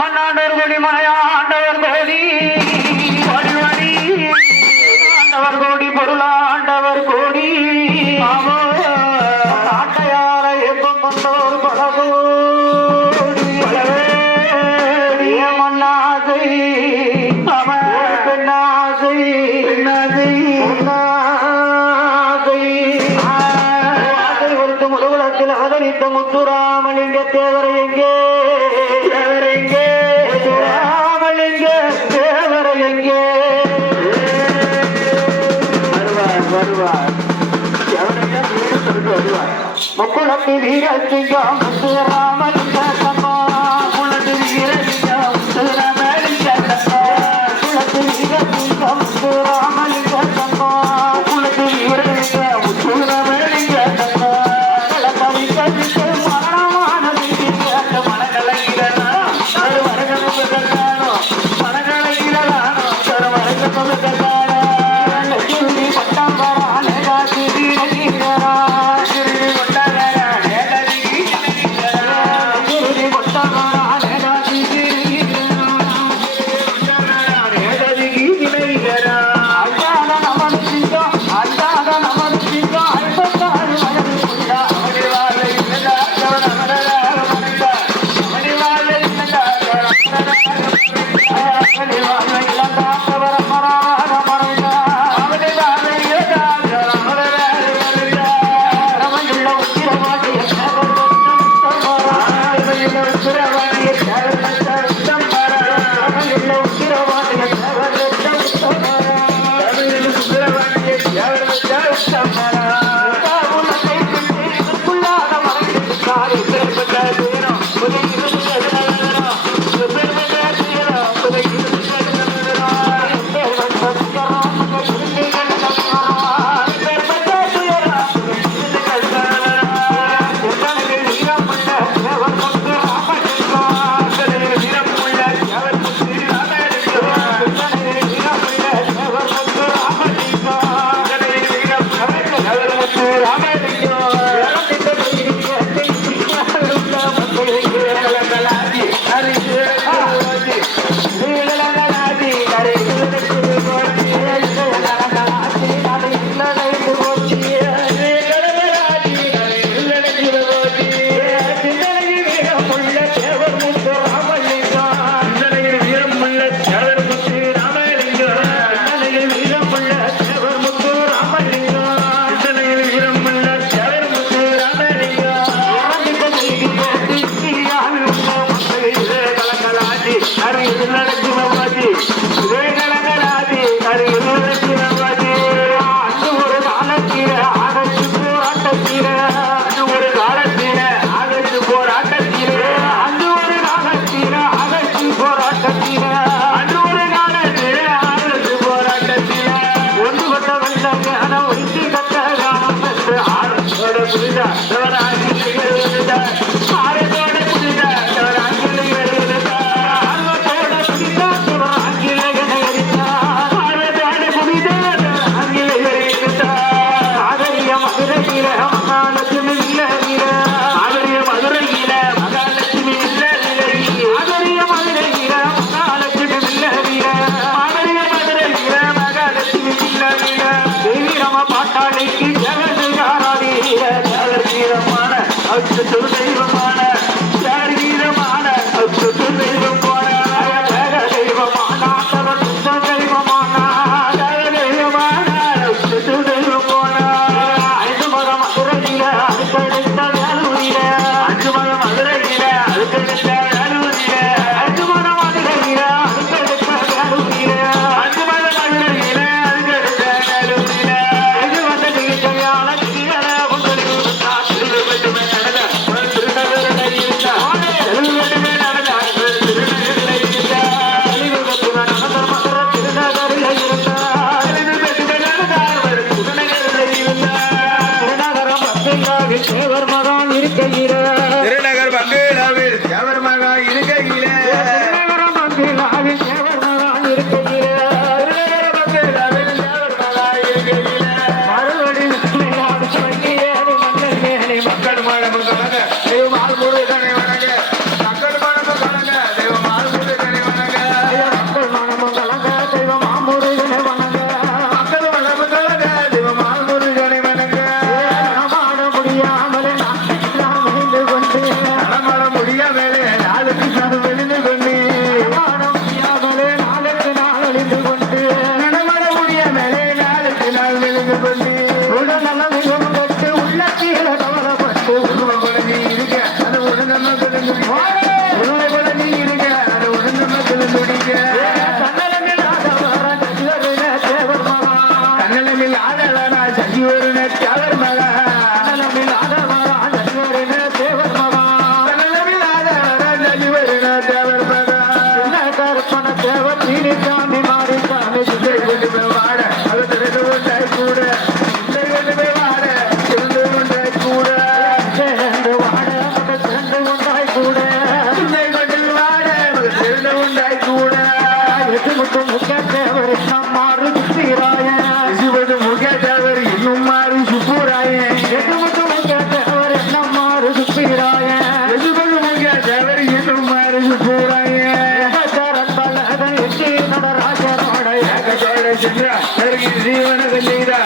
மன்னாண்டவர் கோடி மனையாண்டவர் கோடி வடிவடி ஆண்டவர் கோடி பொருளாண்டவர் கோடி ஆமோ ஆட்டையார எப்பம் கொண்டோர் பல கோடி பலவேடிய மன்னாசை அவன் பெண்ணாசை பெண்ணாசை ஆதரித்த முத்துராமலிங்க தேவரை எங்கே? தேவரை எங்கே? ముగ్గులకి వీరత్తిగా ముగ్గురామలింగ சேவர் மகான் இருக்கையில் சுமாறு சுப்புராய அவர் என்னம்மாறு சுப்பிராய எசுபதுமையாதவர் என்னுமாறு சுப்புராய ஜீவன கல்லீரா